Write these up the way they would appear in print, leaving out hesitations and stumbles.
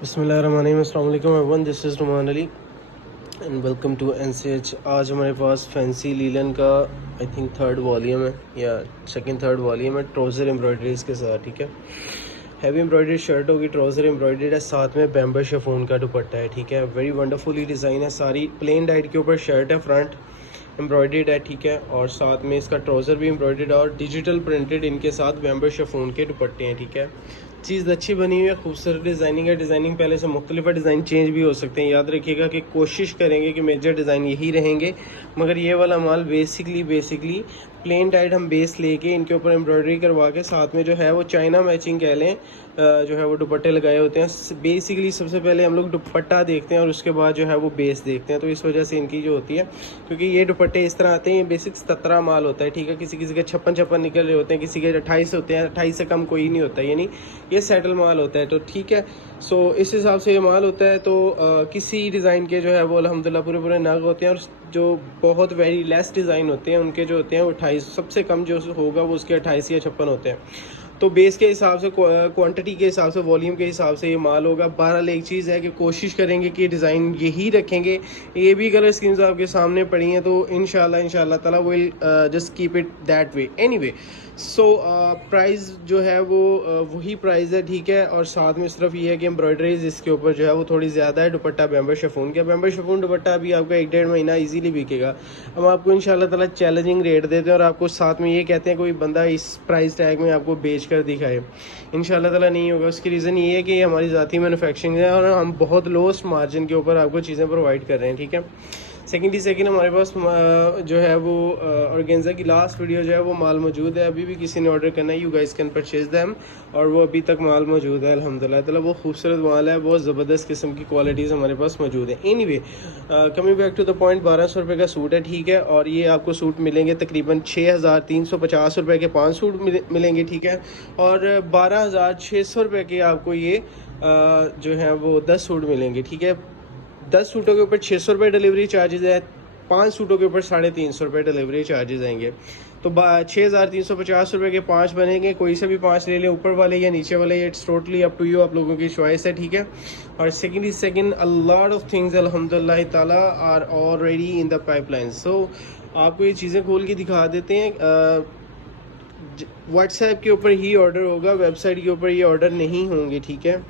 बिस्मिल्लाहिर्रहमानिर्रहीम, अस्सलाम वालेकुम everyone, this is Numan Ali and welcome to NCH. आज हमारे पास फैंसी लीलन का आई थिंक थर्ड वॉल्यूम है या सेकंड थर्ड वॉल्यूम है ट्राउज़र एम्ब्रॉयडरीज़ के साथ। ठीक है, हैवी एम्ब्रॉयडरी शर्ट होगी, ट्राउज़र एम्ब्रॉयडर्ड है, साथ में बैम्बर शिफॉन का दुपट्टा है। ठीक है, वेरी वंडरफुली डिज़ाइन है, सारी प्लेन डाइट के ऊपर शर्ट है, फ्रंट एम्ब्रॉयडर्ड है। ठीक है, और साथ में इसका ट्राउज़र भी एम्ब्रॉयडर्ड और डिजिटल प्रिंटेड इनके साथ बैम्बर शिफॉन के दुपट्टे हैं। ठीक है, चीज़ अच्छी बनी हुई है, खूबसूरत डिज़ाइनिंग है। डिज़ाइनिंग पहले से मुख्तलिफ डिज़ाइन चेंज भी हो सकते हैं, याद रखिएगा कि कोशिश करेंगे कि मेजर डिज़ाइन यही रहेंगे, मगर ये वाला माल बेसिकली प्लेन टाइट हम बेस लेके इनके ऊपर एम्ब्रॉयडरी करवा के साथ में जो है वो चाइना मैचिंग कह लें, जो है वो दुपट्टे लगाए होते हैं। बेसिकली सबसे पहले हम लोग दुपट्टा देखते हैं और उसके बाद जो है वो बेस देखते हैं, तो इस वजह से इनकी जो होती है, क्योंकि ये दुपट्टे इस तरह आते हैं, ये बेसिक 17 माल होता है। ठीक है, किसी किसी के 56 निकल रहे होते हैं, किसी के 28 होते हैं, 28 से कम कोई नहीं होता, यानी ये सेटल माल होता है। तो ठीक है, सो इस हिसाब से ये माल होता है। तो किसी डिज़ाइन के जो है वो अल्हम्दुलिल्लाह पूरे नग होते हैं, और जो बहुत वेरी लेस डिज़ाइन होते हैं उनके जो होते हैं वो 28, सबसे कम जो होगा वो उसके 28 या 56 होते हैं। तो बेस के हिसाब से, क्वांटिटी के हिसाब से, वॉल्यूम के हिसाब से ये माल होगा। बहरहाल एक चीज़ है कि कोशिश करेंगे कि डिज़ाइन यही रखेंगे। ये भी कलर स्कीम्स आपके सामने पड़ी हैं, तो इंशाल्लाह ताला will just keep it that way. Anyway, so price जो है वो वही प्राइस है। ठीक है, और साथ में सिर्फ ये है कि एम्ब्रॉयडरीज इसके ऊपर जो है वो थोड़ी ज़्यादा है। दुपट्टा बैम्बर शिफॉन का, बैम्बर शिफॉन दुपट्टा अभी आपका 1-1.5 महीना इजीली बिकेगा। हम आपको इंशाल्लाह ताला चैलेंजिंग रेट देते हैं और आपको साथ में ये कहते हैं कोई बंदा इस प्राइस टैग में आपको बेच कर दिखाए, इंशाल्लाह ताला नहीं होगा। उसकी रीज़न ये है कि हमारी ज़ाती मैन्युफैक्चरिंग है और हम बहुत लोस्ट मार्जिन के ऊपर आपको चीज़ें प्रोवाइड कर रहे हैं। ठीक है, सेकंड हमारे पास जो है वो ऑर्गेन्जा की लास्ट वीडियो जो है वो माल मौजूद है। अभी भी किसी ने ऑर्डर करना है, you guys can purchase them, और वो अभी तक माल मौजूद है अल्हम्दुलिल्लाह ताला। वो खूबसूरत माल है, बहुत ज़बरदस्त किस्म की क्वालिटीज़ हमारे पास मौजूद है। Anyway, coming back to the point, 1200 रुपये का सूट है। ठीक है, और ये आपको सूट मिलेंगे तकरीबन 6350 रुपये के 5 सूट मिलेंगे। ठीक है, और 12600 रुपये के आपको ये जो है वो 10 सूट मिलेंगे। ठीक है, 10 सूटों के ऊपर 600 रुपये डिलीवरी चार्जेस है, 5 सूटों के ऊपर 350 रुपये डिलीवरी चार्जेस आएंगे। तो 6350 रुपये के 5 बनेंगे। कोई से भी 5 ले लें, ऊपर वाले या नीचे वाले, it's totally up to you, आप लोगों की चॉइस है। ठीक है, और second a lot of things अल्हम्दुलिल्लाह ताला are already in the pipeline. So आपको ये चीज़ें खोल के दिखा देते हैं। व्हाट्सएप के ऊपर ही ऑर्डर होगा, वेबसाइट के ऊपर ये ऑर्डर नहीं होंगे। ठीक है,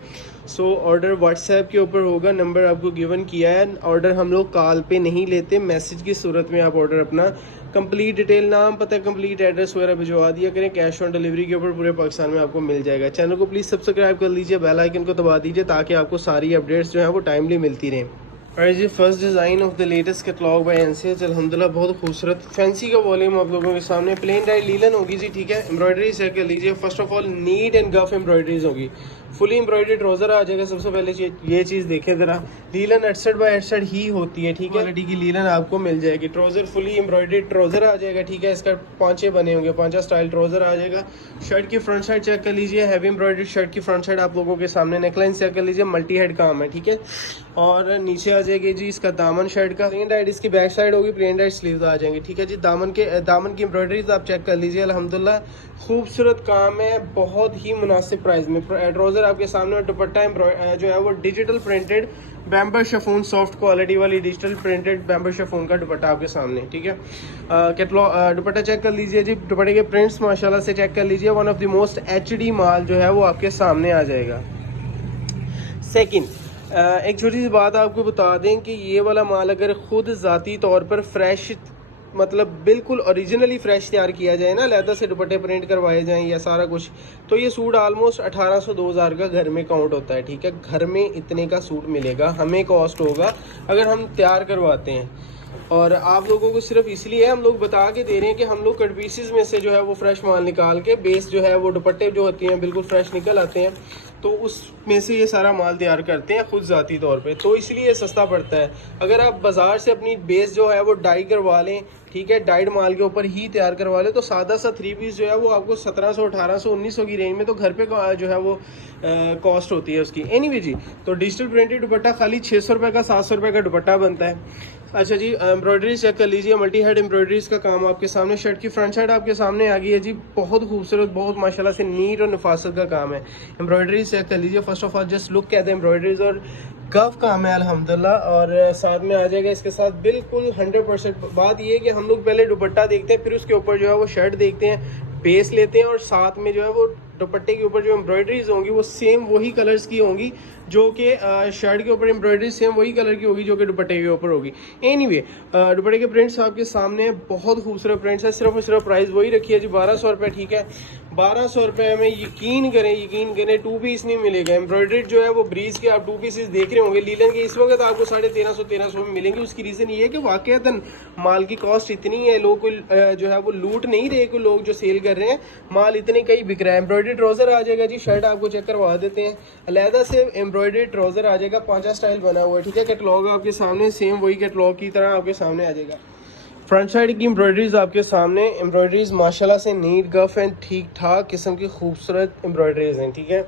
सो ऑर्डर व्हाट्सएप के ऊपर होगा, नंबर आपको गिवन किया है। ऑर्डर हम लोग कॉल पे नहीं लेते, मैसेज की सूरत में आप ऑर्डर अपना कंप्लीट डिटेल, नाम, पता, कंप्लीट एड्रेस वगैरह भिजवा दिया करें। कैश ऑन डिलीवरी के ऊपर पूरे पाकिस्तान में आपको मिल जाएगा। चैनल को प्लीज़ सब्सक्राइब कर लीजिए, बेल आइकन को दबा दीजिए ताकि आपको सारी अपडेट्स जो है वो टाइमली मिलती रहें। और जी first design of the latest catalogue by NCH, अल्हम्दुलिल्लाह बहुत खूबसूरत फैंसी का वॉल्यूम आप लोगों के सामने। प्लेन डाई लीलन होगी जी। ठीक है, एम्ब्रॉयडरी चेक कर लीजिए। First of all neat and गफ एम्ब्रॉयडरीज होगी, फुली एम्ब्रॉयडरी ट्राउजर आ जाएगा। सबसे पहले ये चीज़ देखें ज़रा, लीलन 68 बाय 68 ही होती है। ठीक है, क्वालिटी की लीलन आपको मिल जाएगी। ट्राउजर फुली एम्ब्रॉयडरी ट्राउजर आ जाएगा। ठीक है, इसका पांचे बने होंगे, पांचा स्टाइल ट्राउजर आ जाएगा। शर्ट की फ्रंट साइड चेक कर लीजिए, हैवी एम्ब्रॉयडरी शर्ट की फ्रंट साइड आप लोगों के सामने। नेकलाइन चेक कर लीजिए, मल्टी हेड काम है। ठीक है, और नीचे आ जाएगी जी इसका दामन शर्ट का। प्लेन डाइट इसकी बैक साइड होगी, प्लेन डाइट स्लीव्स आ जाएंगे। ठीक है जी, दामन की एम्ब्रॉयडरीज आप चेक कर लीजिए, अल्हम्दुलिल्लाह खूबसूरत काम है, बहुत ही मुनासिब प्राइस में। ट्राउजर आपके सामने और दुपट्टा जो है वो digital printed बैम्बर chiffon, soft quality वाली डिजिटल प्रिंटेड बैम्बर शिफॉन का दुपट्टा आपके सामने। ठीक है, दुपट्टा चेक कर लीजिए जी, दुपट्टे के प्रिंट्स माशाल्लाह से चेक कर लीजिए। One of the most HD माल जो है वो आपके सामने आ जाएगा। सेकंड, एक छोटी सी बात आपको बता दें कि ये वाला माल अगर खुद ज़ाती तौर पर फ्रेश, मतलब बिल्कुल ओरिजिनली फ्रेश तैयार किया जाए ना, अलहदा से दुपट्टे प्रिंट करवाए जाएं या सारा कुछ, तो ये सूट आलमोस्ट 1800-2000 का घर में काउंट होता है। ठीक है, घर में इतने का सूट मिलेगा, हमें कॉस्ट होगा अगर हम तैयार करवाते हैं। और आप लोगों को सिर्फ इसलिए हम लोग बता के दे रहे हैं कि हम लोग कट पीसेस में से जो है वो फ्रेश माल निकाल के, बेस जो है वो दुपट्टे जो होती हैं बिल्कुल फ्रेश निकल आते हैं, तो उसमें से ये सारा माल तैयार करते हैं खुद ज़ाती तौर पे, तो इसलिए सस्ता पड़ता है। अगर आप बाज़ार से अपनी बेस जो है वो डाई करवा लें, ठीक है, डाइड माल के ऊपर ही तैयार करवा लें, तो सादा सा 3 पीस जो है वो आपको 1700, 1800, 1900 की रेंज में तो घर पे जो है वो कॉस्ट होती है उसकी। एनीवे जी, तो डिजिटल प्रिंटेड दुपट्टा खाली 600 रुपये का, 700 रुपये का दुपट्टा बनता है। अच्छा जी, एम्ब्रॉयडरी चेक कर लीजिए, मल्टी हेड एम्ब्रॉयडरीज का काम आपके सामने। शर्ट की फ्रंट साइड आपके सामने आ गई है जी, बहुत खूबसूरत, बहुत माशाल्लाह से नीट और नफासत का काम है। एम्ब्रॉयडरी चेक कर लीजिए। First of all just look कहते हैं एम्ब्रॉयडरीज, और गव काम है अल्हम्दुलिल्लाह। और साथ में आ जाएगा इसके साथ बिल्कुल 100%। बात ये है कि हम लोग पहले दुपट्टा देखते हैं, फिर उसके ऊपर जो है वो शर्ट देखते हैं, बेस लेते हैं, और साथ में जो है वो दुपट्टे के ऊपर जो एम्ब्रॉयडरीज होंगी वो सेम वही कलर्स की होंगी जो कि शर्ट के ऊपर एम्ब्रॉयडरी सेम वही कलर की होगी जो कि दुपट्टे के ऊपर होगी। एनीवे, दुपट्टे के प्रिंट्स आपके सामने बहुत खूबसूरत प्रिंट्स है। सिर्फ और सिर्फ प्राइस वही रखी है जी 1200 रुपये, ठीक है। 1200 रुपये में यकीन करें 2 पीस नहीं मिलेगा। एम्ब्रॉयडरी जो है वो ब्रीज के आप 2 पीसेस देख रहे होंगे लीलन के, इस वक्त आपको 1350 में मिलेंगे। उसकी रीज़न ये है कि वाकईतन माल की कॉस्ट इतनी है, लोग जो है वो लूट नहीं रहे, कोई लोग जो सेल कर रहे हैं, माल इतने का ही बिक रहा है। एम्ब्रॉयडरी ट्राउजर आ जाएगा जी, शर्ट आपको चेक करवा देते हैं। अलहदा से एम्ब्रॉयडरी ट्राउजर आ जाएगा, 5 स्टाइल बना हुआ है, ठीक है। कैटलॉग आपके सामने सेम वही कैटलॉग की तरह आपके सामने आ जाएगा। फ्रंट साइड की एम्ब्रॉयडरीज आपके सामने, एम्ब्रॉयडरीज माशाल्लाह से नीट गफ एंड ठीक ठाक किस्म की खूबसूरत एम्ब्रॉयडरीज हैं, ठीक है।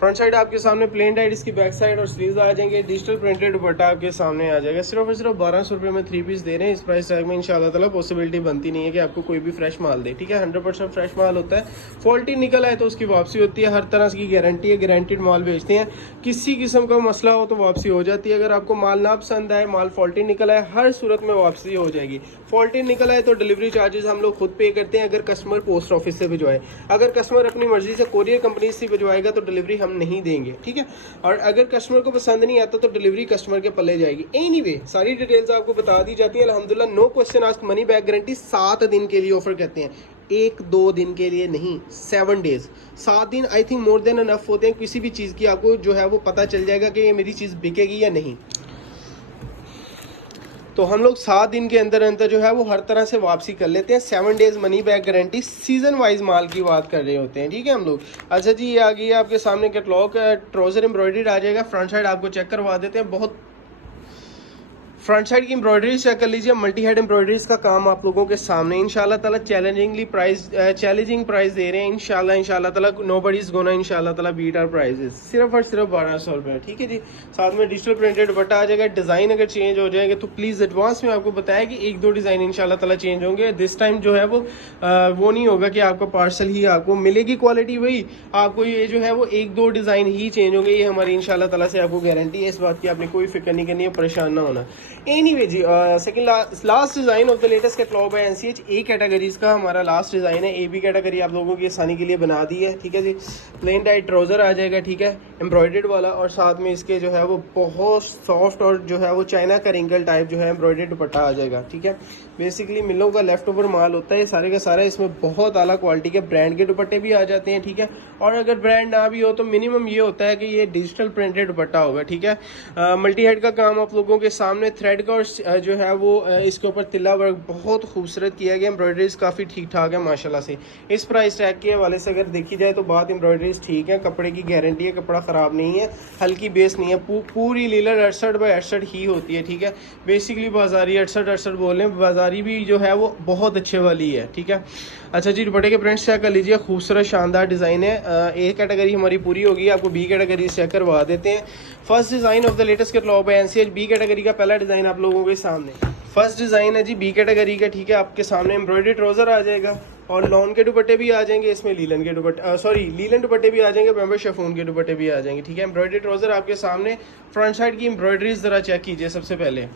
फ्रंट साइड आपके सामने प्लेन टाइट, इसकी बैक साइड और स्लीव्स आ जाएंगे। डिजिटल प्रिंटेड दुपट्टा आपके सामने आ जाएगा। सिर्फ और सिर्फ 1200 रुपये में 3 पीस दे रहे हैं। इस प्राइस टैग में इंशाल्लाह ताला पॉसिबिलिटी बनती नहीं है कि आपको कोई भी फ्रेश माल दे, ठीक है। 100% फ्रेश माल होता है। फॉल्टी निकल आए तो उसकी वापसी होती है, हर तरह की गारंटी है, गारंटीड माल बेचते हैं। किसी किस्म का मसला हो तो वापसी हो जाती है। अगर आपको माल ना पसंद आए, माल फॉल्टी निकल आए, हर सूरत में वापसी हो जाएगी। फॉल्टी निकल आए तो डिलीवरी चार्जेस हम लोग खुद पे करते हैं, अगर कस्टमर पोस्ट ऑफिस से भिजवाए। अगर कस्टमर अपनी मर्जी से कोरियर कंपनी से भिजवाएगा तो डिलीवरी हम नहीं देंगे, ठीक है। और अगर कस्टमर को पसंद नहीं आता तो डिलीवरी कस्टमर के पल्ले जाएगी। एनीवे, सारी डिटेल्स आपको बता दी जाती है अल्हम्दुलिल्लाह। No question ask, money back guarantee 7 दिन के लिए ऑफर करते हैं, 1-2 दिन के लिए नहीं, 7 डेज। 7 दिन I think more than enough होते हैं। किसी भी चीज़ की आपको जो है वो पता चल जाएगा कि ये मेरी चीज़ बिकेगी या नहीं। तो हम लोग 7 दिन के अंदर अंदर जो है वो हर तरह से वापसी कर लेते हैं। 7 days money back guarantee, season wise माल की बात कर रहे होते हैं, ठीक है हम लोग। अच्छा जी, ये आ गई है आपके सामने कैटलॉग, ट्राउजर एम्ब्रॉयडरी आ जाएगा। फ्रंट साइड आपको चेक करवा देते हैं। बहुत फ्रंट साइड की एम्ब्रॉयडरी चेक कर लीजिए, मल्टी हेड एम्ब्रॉयडरीज का काम आप लोगों के सामने। इंशाल्लाह ताला चैलेंजिंग प्राइस दे रहे हैं इंशाल्लाह ताला। नोबडी इज गोना इंशाल्लाह ताला बीट आवर प्राइसेस। सिर्फ और सिर्फ 1200 रुपये, ठीक है जी। साथ में डिजिटल प्रिंटेड दुपट्टा आ जाएगा। डिज़ाइन अगर चेंज हो जाएंगे तो प्लीज़ एडवांस में आपको बताया कि 1-2 डिज़ाइन इंशाल्लाह ताला चेंज होंगे। दिस टाइम जो है वो नहीं होगा कि आपका पार्सल ही आपको मिलेगी, क्वालिटी वही आपको, ये जो है वो 1-2 डिज़ाइन ही चेंज होंगे। ये हमारी इंशाल्लाह ताला से आपको गारंटी है, इस बात की आपने कोई फिक्र नहीं करनी है, परेशान ना होना। एनीवे जी, second last design of the latest catalogue है एनसीएच। ए कैटेगरीज का हमारा लास्ट डिज़ाइन है। ए बी कैटेगरी आप लोगों की आसानी के लिए बना दी है, ठीक है जी। प्लेन टाइट ट्राउजर आ जाएगा, ठीक है, एम्ब्रॉयडर्ड वाला, और साथ में इसके जो है वो बहुत सॉफ्ट और जो है वो चाइना का रिंकल टाइप जो है एम्ब्रॉयडर्ड दुपट्टा आ जाएगा, ठीक है। बेसिकली मिलों का लेफ्ट ओवर माल होता है सारे का सारा। इसमें बहुत आला क्वालिटी के ब्रांड के दुपट्टे भी आ जाते हैं, ठीक है। और अगर ब्रांड ना भी हो तो मिनिमम ये होता है कि ये डिजिटल प्रिंटेड दुपट्टा होगा, ठीक है। मल्टी हेड का काम आप लोगों के सामने, थ्रेड का और जो है वो इसके ऊपर तिल्ला वर्क बहुत खूबसूरत किया गया। एम्ब्रॉयडरीज काफ़ी ठीक ठाक है माशाल्लाह से। इस प्राइस टैग के हवाले से अगर देखी जाए तो बात एम्ब्रॉयडरीज ठीक है, कपड़े की गारंटी है, कपड़ा ख़राब नहीं है, हल्की बेस नहीं है, पूरी लीलर 68x68 ही होती है, ठीक है। बेसिकली बाजारी 68 बोल रहे हैं, बाजारी भी जो है वो बहुत अच्छे वाली है, ठीक है। अच्छा जी, दुपट्टे के प्रिंट्स चेक कर लीजिए, खूबसूरत शानदार डिज़ाइन है। ए कैटेगरी हमारी पूरी होगी, आपको बी कैटेगरी चेक करवा देते हैं। First design of the latest catalogue है एनसीएच। बी कैटेगरी का पहला डिज़ाइन आप लोगों के सामने, फर्स्ट डिज़ाइन है जी बी कैटेगरी का, ठीक है। आपके सामने एम्ब्रॉयडरी ट्राउजर आ जाएगा और लॉन के दुपट्टे भी आ जाएंगे इसमें, लीलन के दुपट्टे लीलन दुपट्टे भी आ जाएंगे, बैम्बू शिफॉन के दुपट्टे भी आ जाएंगे, ठीक है। एम्ब्रॉयडरी ट्राउजर आपके सामने। फ्रंट साइड की एम्ब्रॉयडरीज ज़रा चेक कीजिए सबसे पहले,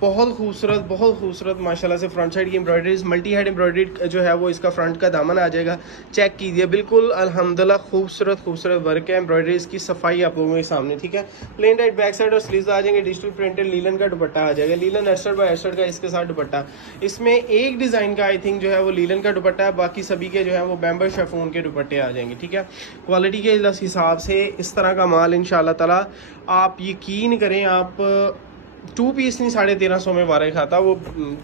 बहुत खूबसूरत माशाल्लाह से फ्रंट साइड की एम्ब्रॉयडरीज। मल्टी हेड एम्ब्रॉयडरी जो है वो इसका फ्रंट का दामन आ जाएगा, चेक कीजिए, बिल्कुल अल्हम्दुलिल्लाह खूबसूरत वर्क है। एम्ब्रॉयडरीज की सफाई आप लोगों के सामने, ठीक है। प्लेन टाइट बैक साइड और स्लीव्स आ जाएंगे। डिजिटल प्रिंटेड लीलन का दुपट्टा आ जाएगा, लीलन 68x68 का इसके साथ दुपट्टा। इसमें एक डिज़ाइन का आई थिंक जो है वो लीलन का दुपट्टा है, बाकी सभी के जो है वो बैम्बू शिफॉन के दुपट्टे आ जाएंगे, ठीक है। क्वालिटी के हिसाब से इस तरह का माल इंशाल्लाह ताला, आप यकीन करें, आप 2 पीस नहीं 1350 में वारे खाता, वो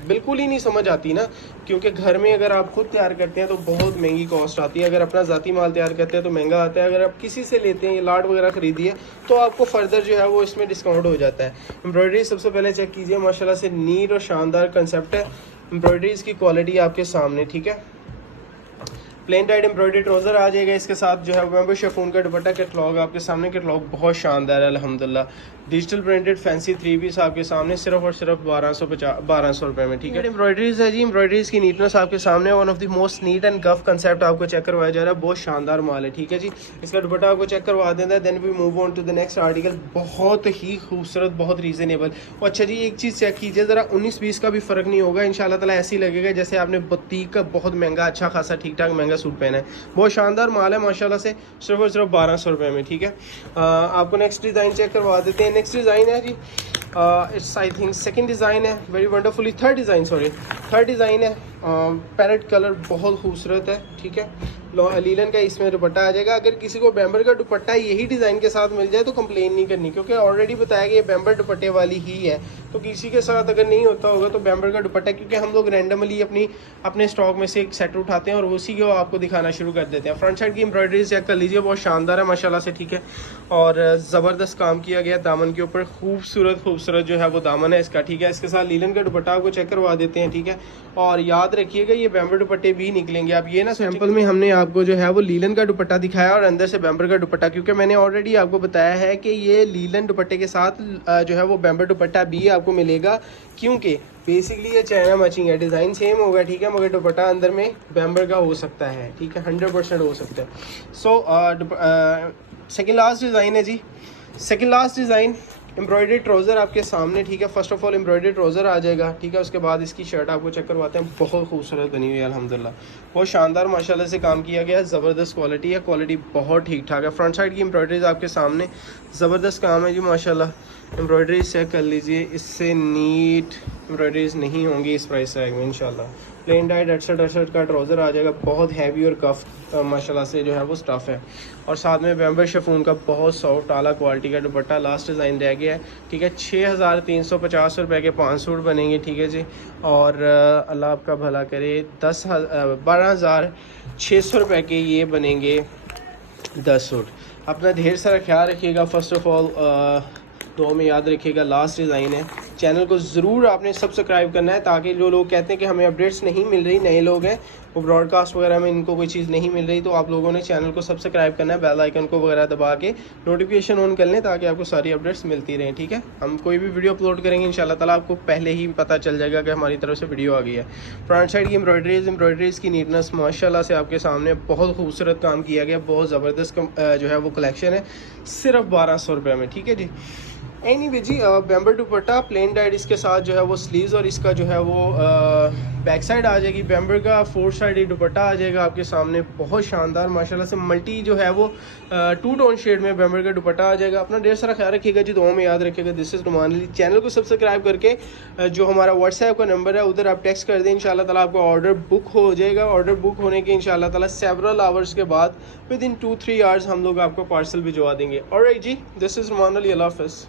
बिल्कुल ही नहीं समझ आती ना, क्योंकि घर में अगर आप खुद तैयार करते हैं तो बहुत महंगी कॉस्ट आती है। अगर अपना ज़ाती माल तैयार करते हैं तो महंगा आता है, अगर आप किसी से लेते हैं, लाट वगैरह खरीदिए तो आपको फर्दर जो है वो इसमें डिस्काउंट हो जाता है। एम्ब्रॉयडरी सबसे पहले चेक कीजिए, माशाल्लाह से नीट और शानदार कंसेप्ट है। एम्ब्रॉयडरीज की क्वालिटी आपके सामने, ठीक है। प्लेन टाइट एम्ब्रॉयडरी ट्राउज़र आ जाएगा। इसके साथ जो है बैम्बू शिफॉन का दुपट्टा, कैटलॉग आपके सामने, कैटलॉग बहुत शानदार है अल्हम्दुलिल्लाह। डिजिटल प्रिंटेड फैंसी 3 पीस आपके सामने सिर्फ और सिर्फ 1200 रुपये में, ठीक है। एम्ब्रॉयडरीज है जी, एम्ब्रॉयडरीज की नीटनेस आपके सामने, one of the most neat and गफ कंसेप्ट आपको चेक करवाया जा रहा है। बहुत शानदार माल है, ठीक है जी। इसका दुपट्टा आपको चेक करवा देता है। Then we move on to the next article. बहुत ही खूबसूरत, बहुत रीजनेबल। और अच्छा जी, एक चीज़ चेक कीजिए ज़रा, 19-20 का भी फ़र्क नहीं होगा इंशाल्लाह ताला। ऐसे ही लगेगा जैसे आपने बुटीक का बहुत महंगा, अच्छा खासा ठीक ठाक महंगा सूट पहना है। बहुत शानदार माल है माशाल्लाह से, सिर्फ और सिर्फ 1200 रुपये में, ठीक है। आपको नेक्स्ट डिज़ाइन चेक करवा देते हैं। नेक्स्ट डिज़ाइन है जी, it's I think second design है, वेरी वंडरफुली थर्ड डिज़ाइन है। पैरेट कलर बहुत खूबसूरत है, ठीक है। लीलन का इसमें दुपट्टा आ जाएगा। अगर किसी को बैम्बर का दुपट्टा यही डिज़ाइन के साथ मिल जाए तो कंप्लेन नहीं करनी, क्योंकि ऑलरेडी बताया कि ये बैम्बर दुपट्टे वाली ही है। तो किसी के साथ अगर नहीं होता होगा तो बैम्बर का दुपट्टा, क्योंकि हम लोग रैंडमली अपने स्टॉक में से एक सेट उठाते हैं और उसी को आपको दिखाना शुरू कर देते हैं। फ्रंट साइड की एम्ब्रॉयडरी चेक कर लीजिए, बहुत शानदार है माशाल्लाह से, ठीक है। और ज़बरदस्त काम किया गया दामन के ऊपर, खूबसूरत जो है वो दामन है इसका, ठीक है। इसके साथ लीलन का दुपट्टा आपको चेक करवा देते हैं, ठीक है। और याद रखिएगा ये बैम्बर दुपट्टे भी निकलेंगे। आप ये ना, सैंपल में हमने आपको जो है वो लीलन का दुपट्टा दिखाया और अंदर से बैम्बर का दुपट्टा, क्योंकि मैंने ऑलरेडी आपको बताया है कि ये लीलन दुपट्टे के साथ जो है वो बैम्बर दुपट्टा भी आपको मिलेगा, क्योंकि बेसिकली ये चाइना मैचिंग है। डिज़ाइन सेम होगा, ठीक है, मगर दुपट्टा अंदर में बैम्बर का हो सकता है, ठीक है, 100% हो सकता है। सो सेकेंड लास्ट डिज़ाइन है जी, second last design embroidery trouser आपके सामने, ठीक है। First of all embroidery trouser आ जाएगा, ठीक है। उसके बाद इसकी शर्ट आपको चेक करवाते हैं। बहुत खूबसूरत बनी हुई है अल्हम्दुलिल्लाह, बहुत शानदार माशाल्लाह से काम किया गया है। ज़बरदस्त क्वालिटी है, क्वालिटी बहुत ठीक ठाक है। फ्रंट साइड की एम्ब्रॉयडरीज आपके सामने, ज़बरदस्त काम है जी माशाल्लाह। एम्ब्रॉयडरी चेक कर लीजिए, इससे नीट एम्ब्रॉयडरीज नहीं होंगी इस प्राइस टैग में इंशाल्लाह। प्लेन डाइट 68 का ट्राउज़र आ जाएगा, बहुत हैवी और कफ माशाल्लाह से जो है वो स्टफ़ है। और साथ में बैम्बर शिफॉन का बहुत सॉफ्ट आला क्वालिटी का दुपट्टा। लास्ट डिज़ाइन रह गया है, ठीक है। 6350 रुपये के 5 सूट बनेंगे, ठीक है जी। और अल्लाह आपका भला करे, 12,600 रुपये के ये बनेंगे 10 सूट। अपना ढेर सारा ख्याल रखिएगा। फ़र्स्ट ऑफ़ ऑल तो में याद रखिएगा लास्ट डिज़ाइन है। चैनल को ज़रूर आपने सब्सक्राइब करना है, ताकि जो लोग कहते हैं कि हमें अपडेट्स नहीं मिल रही, नए लोग हैं वो ब्रॉडकास्ट वगैरह में इनको कोई चीज़ नहीं मिल रही, तो आप लोगों ने चैनल को सब्सक्राइब करना है, बेल आइकन को वगैरह दबा के नोटिफिकेशन ऑन कर लें, ताकि आपको सारी अपडेट्स मिलती रहें, ठीक है। हम कोई भी वीडियो अपलोड करेंगे इंशाल्लाह ताला आपको पहले ही पता चल जाएगा कि हमारी तरफ से वीडियो आ गई है। फ्रंट साइड की एम्ब्रॉयडरीज़ की नीटनेस माशाल्लाह से आपके सामने, बहुत खूबसूरत काम किया गया, बहुत ज़बरदस्त जो है वो कलेक्शन है, सिर्फ 1200 रुपये में, ठीक है जी। एनीवे जी, बैम्बर दुपट्टा प्लेन डाइट, इसके साथ जो है वो स्लीव्स और इसका जो है वो बैक साइड आ जाएगी। बैम्बर का 4 साइड दुपट्टा आ जाएगा आपके सामने, बहुत शानदार माशाल्लाह से। मल्टी जो है वो 2 टोन शेड में बैम्बर का दुपट्टा आ जाएगा। अपना ढेर सारा ख्याल रखिएगा जी, दुआ में याद रखिएगा। This is Numan Ali. Channel को सब्सक्राइब करके जो हमारा व्हाट्सएप का नंबर है उधर आप टेक्स्ट कर दें, इंशाल्लाह ताला आपका ऑर्डर बुक हो जाएगा। ऑर्डर बुक होने के इंशाल्लाह ताला सेवरल आवर्स के बाद, विद इन 2-3 आवर्स हम लोग आपको पार्सल भिजवा देंगे। ऑलराइट जी, दिस इज़ नुमान अली, अल्लाह हाफ़िज़।